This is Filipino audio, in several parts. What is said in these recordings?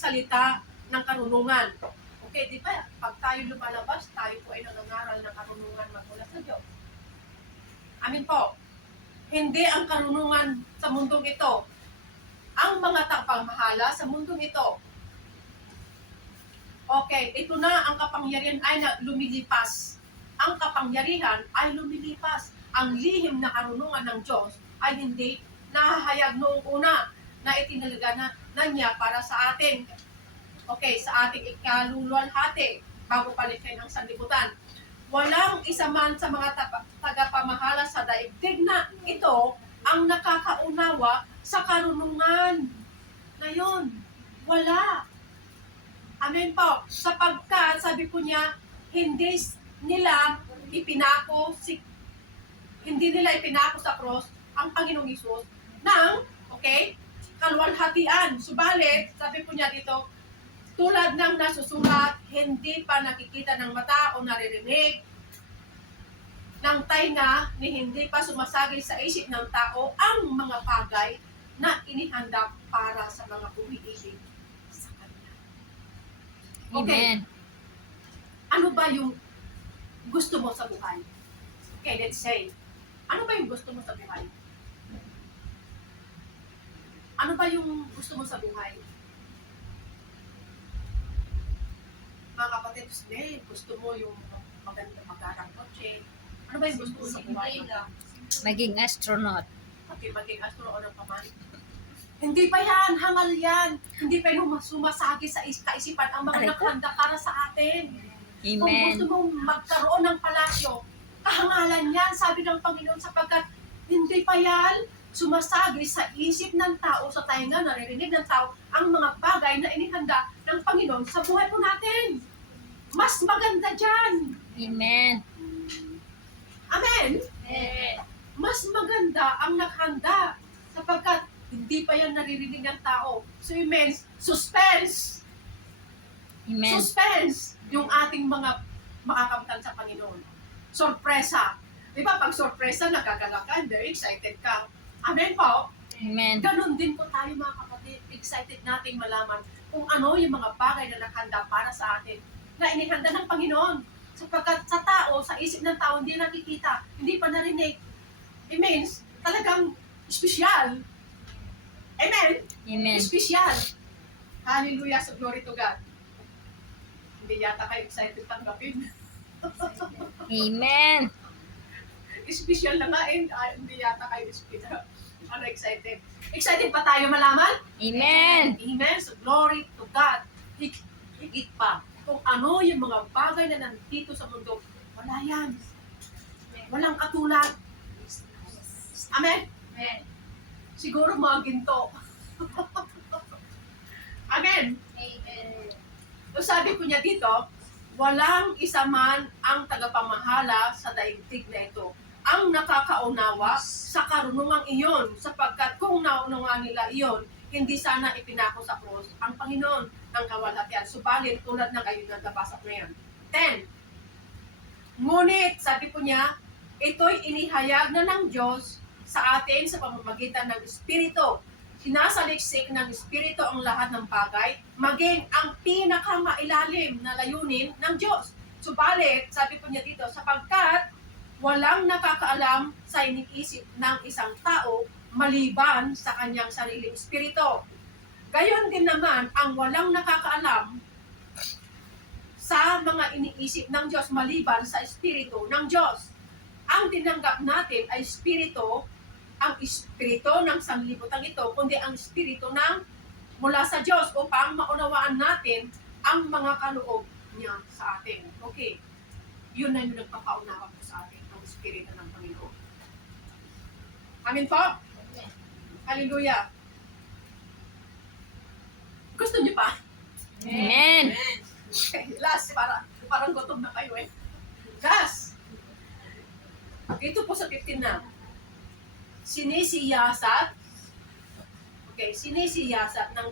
salita ng karunungan. Okay, di ba? Pag tayo lumalabas, tayo po ay nangangaral ng karunungan magmula sa Diyos. Amin po. Hindi ang karunungan sa mundong ito. Ang mga tagapamahala sa mundong ito. Okay, ito na ang kapangyarihan ay lumilipas. Ang kapangyarihan ay lumilipas. Ang lihim na karunungan ng Diyos ay hindi nahahayag noong una na itinalaga na niya para sa atin. Okay, sa ating ikaluluwalhati bago palikhay ng sanlibutan. Walang isa man sa mga tagapamahala sa daigdig na ito ang nakakaunawa sa karunungan na yun. Wala. Amen po. Sapagkat, sabi po niya, hindi nila ipinako sa cross ang Panginoong Hesus ng, okay, kaluwalhatian. Subalit, sabi po niya dito, tulad ng nasusulat, hindi pa nakikita ng mata o naririnig ng tainga ni hindi pa sumasagay sa isip ng tao ang mga bagay na inihanda para sa mga umiibig sa Kanya. Okay. Amen. Ano ba yung gusto mo sa buhay? Okay, let's say, ano ba yung gusto mo sa buhay? Ano ba yung gusto mo sa buhay? Mga kapatid, gusto mo yung maganda magandang kotse. Ano ba yung gusto mo sa buhay? Maging astronaut. Okay, maging astronaut ng paman. Hindi pa yan, hangal yan. Hindi pa yung sumasagi sa kaisipan ang mga naghanda para sa atin. Kung Amen. gusto mong magkaroon ng palasyo, kahangalan yan, sabi ng Panginoon, sapagkat hindi pa yan sumasagi sa isip ng tao, sa tainga, naririnig ng tao, ang mga bagay na inihanda ng Panginoon sa buhay po natin. Mas maganda dyan. Amen. Amen? Mas maganda ang naghanda sapagkat hindi pa yan naririnig ng tao. So it means, suspense. Amen. Suspense yung ating mga makakamtan sa Panginoon. Sorpresa. Di ba, pag sorpresa, nagkagala ka, very excited ka. Amen po? Amen. Ganon din po tayo mga kapatid. Excited nating malaman kung ano yung mga bagay na naghanda para sa atin na inihanda ng Panginoon. Sapagkat sa tao, sa isip ng tao, hindi nakikita, hindi pa narinig. It means, talagang espesyal. Amen? Amen. Espesyal. Hallelujah, so glory to God. Hindi yata kayo excited tanggapin. Amen. Espesyal na nga hindi yata kayo excited. Excited pa tayo malaman? Amen. Amen. So glory to God. Higit pa. Kung ano yung mga bagay na nandito sa mundo, wala yan. Walang katulad. Amen? Amen. Siguro mga ginto. Amen? Amen. So sabi ko niya dito, walang isa man ang tagapamahala sa daigdig na ito ang nakakaunawa sa karunungang iyon, sapagkat kung naunawa nila iyon, hindi sana ipinako sa krus ang Panginoon ng kawalhatian. Subalit, tulad ng ayun na nabasa na yan. 10. Ngunit, sabi ko niya, ito'y inihayag na ng Diyos sa atin sa pamamagitan ng Espiritu. Sinasaliksik ng Espiritu ang lahat ng bagay, maging ang pinakamailalim na layunin ng Diyos. Subalit, sabi ko niya dito, sapagkat walang nakakaalam sa iniisip ng isang tao maliban sa kanyang sariling espiritu. Gayon din naman ang walang nakakaalam sa mga iniisip ng Diyos maliban sa espiritu ng Diyos. Ang tinanggap natin ay espiritu, ang espiritu ng sanlibutan ito, kundi ang espiritu ng mula sa Diyos upang maunawaan natin ang mga kaloob niya sa atin. Okay. Yun na yung nagpapaunawa po sa atin, ang espiritu ng Panginoon. Amin po? Hallelujah. Gusto niyo pa? Amen. Okay, last, parang gutom na kayo eh. Last. Dito po sa 15 na. Sinisiyasat ng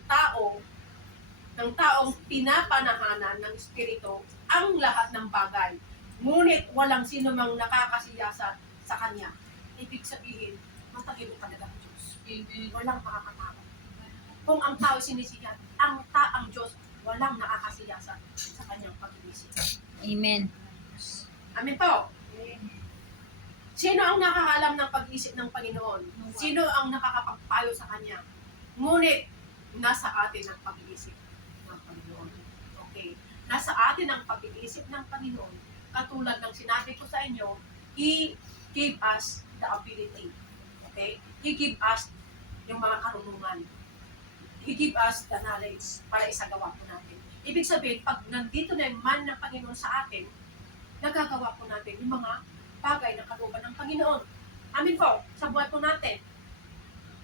taong pinapanahanan ng espiritu ang lahat ng bagay. Ngunit walang sino mang nakakasiyasat sa kanya. Ibig sabihin, matalino talaga ang Diyos. Walang makakatakot. Kung ang tao sinisiyan, ang Diyos walang nakakasiya sa kanyang pag-iisip. Amen. Amen po. Sino ang nakakalam ng pag-iisip ng Panginoon? Sino ang nakakapagpayo sa Kanya? Ngunit, nasa atin ang pag-iisip ng Panginoon. Okay. Nasa atin ang pag-iisip ng Panginoon. Katulad ng sinabi ko sa inyo, He gave us the ability. Okay? He gave us yung mga karunungan. He gave us the knowledge para isagawa po natin. Ibig sabihin, pag nandito na yung man ng Panginoon sa atin, nagagawa po natin yung mga bagay na kalooban ng Panginoon. Amen po, sa buhay po natin.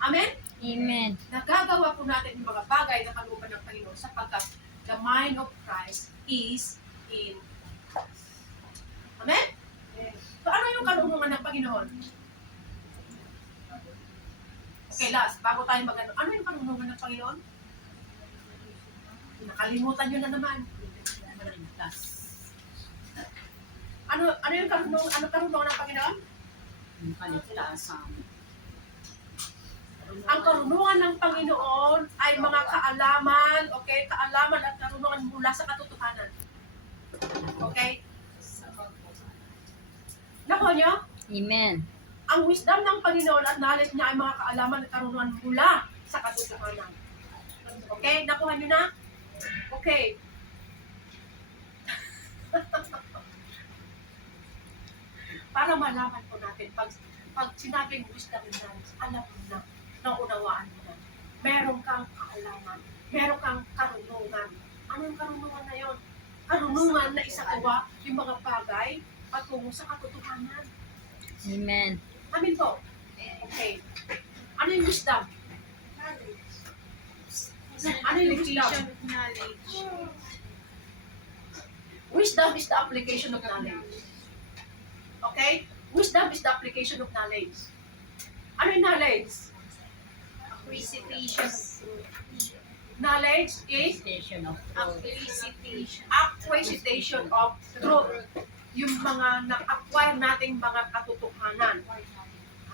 Amen? Amen. Nagagawa po natin yung mga bagay na kalooban ng Panginoon sapagkat the mind of Christ is in us. Amen? So ano yung kalooban ng Panginoon? Okay, last, bago tayo mag-ano, ano yung kalooban ng Panginoon? Nakalimutan nyo na naman. Ano yung karunungan ng Panginoon? Ang karunungan ng Panginoon ay mga kaalaman, okay? Kaalaman at karunungan mula sa katotohanan. Okay? Nakuha nyo? Amen. Ang wisdom ng Panginoon at knowledge niya ay mga kaalaman at karunungan mula sa katotohanan. Okay? Nakuha nyo na? Okay. Para malaman po natin, pag sinabing wisdom and knowledge, alam mo na, naunawaan mo na. Meron kang kaalaman, meron kang karunungan. Ano yung karunungan na yun? Karunungan na isagawa yung mga bagay patungo sa katotohanan. Amen. Amin po. Okay. Ano yung wisdom? Ano yung wisdom? Wisdom is the application of knowledge. Okay? Wisdom is the application of knowledge. Ano yung knowledge? Knowledge is acquisition of truth. Yung mga na-acquire nating mga katotohanan.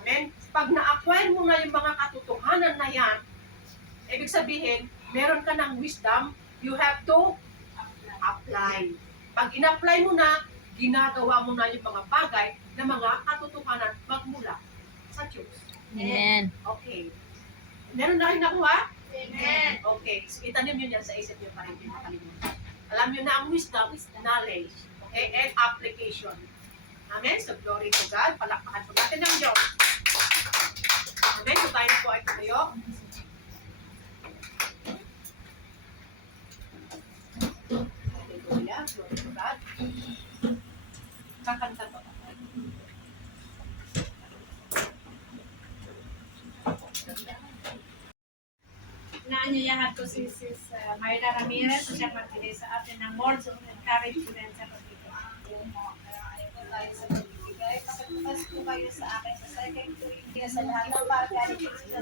Amen? Pag na-acquire mo na yung mga katotohanan na yan, ibig sabihin, meron ka ng wisdom, you have to apply. Pag in-apply mo na, ginagawa mo na yung mga bagay na mga katotohanan magmula sa Diyos. Amen. Okay. Meron na rin nakuha? Amen. Okay. So, itanim nyo yan sa isip nyo para hindi makalimutan. Alam nyo na ang wisdom, knowledge, okay, and application. Amen? So, glory to God. Palakpakan po natin ng Diyos. Amen? So, tayo po ay tumayo. Hallelujah. Glory to God. Kakanta po. Naanyayahan ko si Mayra Ramirez na siya magbigay sa atin ng words of encouragement sa pagkito. Tayo sa pagbibigay. Pakibukas po kayo sa akin sa 2 Corinthians sa lahat ng bagay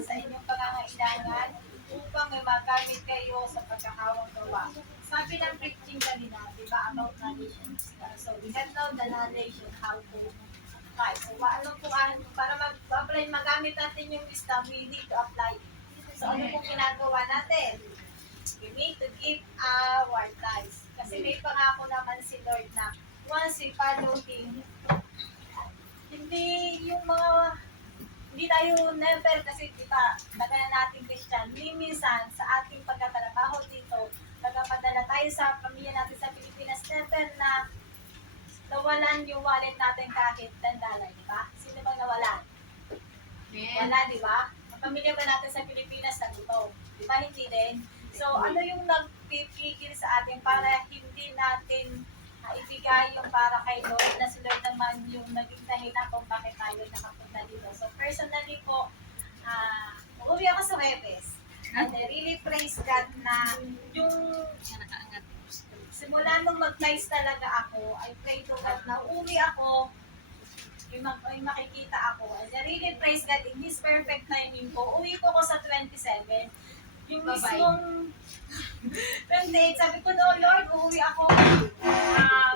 sa inyong pangangailangan upang may magamit kayo sa pagkakawang gawa. Sabi ng preaching kanina, di ba, about knowledge and wisdom. So, we have now the knowledge of how to apply. So, ano po, para mag-apply, magamit natin yung wisdom, we need to apply it. So, ano pong ginagawa natin? We need to give our tithes. Kasi may pangako naman si Lord na once we follow Him, hindi yung mga, hindi tayo never, kasi di ba, bagay natin Christian, minsan sa ating pagkatrabaho dito, nagpapadala tayo sa pamilya natin sa Pilipinas, never na nawalan yung wallet natin kahit $10, di ba? Sino bang nawalan? Wala, di ba? Ang pamilya ba natin sa Pilipinas nagluto? Di ba? Hindi din. So, ano yung nagpipigil sa atin para hindi natin ibigay yung para kay Lord na si Lord naman yung naging dahilan kung bakit tayo nakapunta dito. So, personally po, uuwi ako sa Webes. And I really praise God na yung simula nung mag-flies talaga ako, I pray to God na uuwi ako, yung makikita ako. And I really praise God in His perfect timing po. Uwi ko sa 27. Yung mismong 28, sabi ko, no Lord, uuwi ako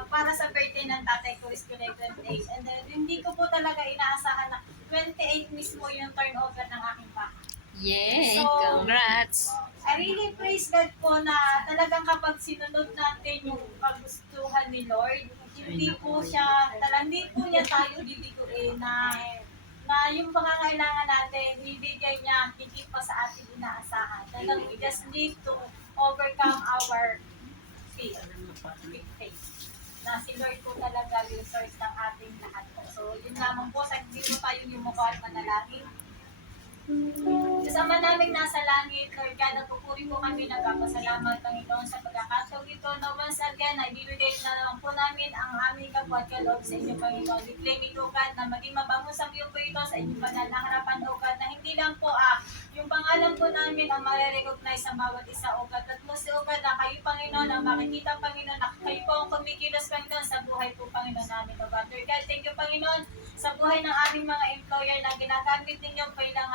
para sa birthday ng tatay ko is July 28. And then, hindi ko po talaga inaasahan na 28 mismo yung turnover ng aking bahay. Yay! So, Congrats! I I really praise God po na talagang kapag sinunod natin yung kagustuhan ni Lord, hindi po niya tayo bibiguin na yung pangangailangan natin, ibigay niya higit pa sa ating inaasahan. Talagang we just need to overcome our faith, with faith. Na si Lord po talaga yung source ng ating lahat po. So, yun lamang po, saglit po tayo yung mukha at manalangin. Kasama namin nasa langit, Lord God, nagpupuri po kami, nagpapasalamat, Panginoon, sa pagkakataon ito. Na once again, ay bibigay na naman po namin ang aming kapwa at kaloob sa inyo, Panginoon. We claim ito, God, na maging mabango sa iyo po ito sa inyong banal na harapan, O God, na hindi lang po yung pangalan po namin ang marirecognize sa bawat isa, O God. At most, O God, na kayo, Panginoon, ang makikita, Panginoon, na kayo po ang kumikilos, Panginoon, sa buhay po, Panginoon namin, O God. Lord God, thank you, Panginoon, sa buhay ng aming mga employer na ginagamit ninyo bilang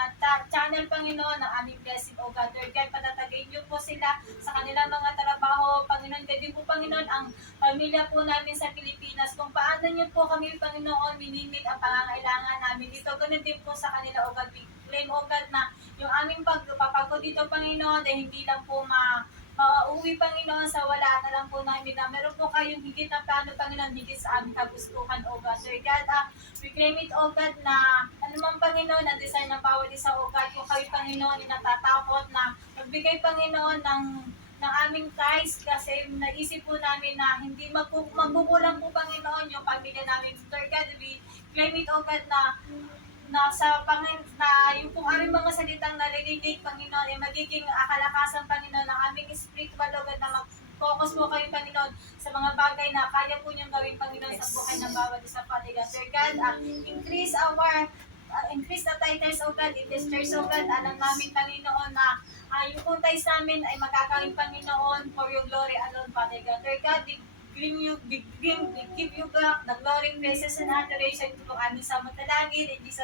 channel, Panginoon, ng aming blessing, O God. Lord God, patatagayin niyo po sila sa kanilang mga trabaho, Panginoon. Ganyan po, Panginoon, ang pamilya po namin sa Pilipinas. Kung paano niyo po kami, Panginoon, minimit ang pangangailangan namin dito. Ganun din po sa kanila, O God. We claim, O God, na yung aming pagpapagod dito, Panginoon, ay hindi lang po mauwi, Panginoon, sa wala na lang po namin na meron po kayong higit na plano, Panginoon, higit sa aming kagustuhan, O God. Lord God, we claim it, O God, na anumang, Panginoon, na design ng bawat isa, O God, kung kayo, Panginoon, natatakot na magbigay, Panginoon, ng aming tithes kasi naisip po namin na hindi magbubulang po, Panginoon, yung pamilya namin. Lord God, we claim it, O God, na yung pong aming mga salitang narinig, Panginoon, ay magiging kalakasan, Panginoon, ng aming spiritual, O God, na mag-focus po kayo, Panginoon, sa mga bagay na kaya po niyong gawin, Panginoon, sa buhay ng bawat isa, Panginoon. Sir God, increase the titles, O God, in this church, O God. Alam namin, Panginoon, na yung pong tithes namin ay magkakawin, Panginoon, for your glory alone, Father God. Lord God, we give you back the glory, praises, and adoration to po aming samantalangin in Jesus'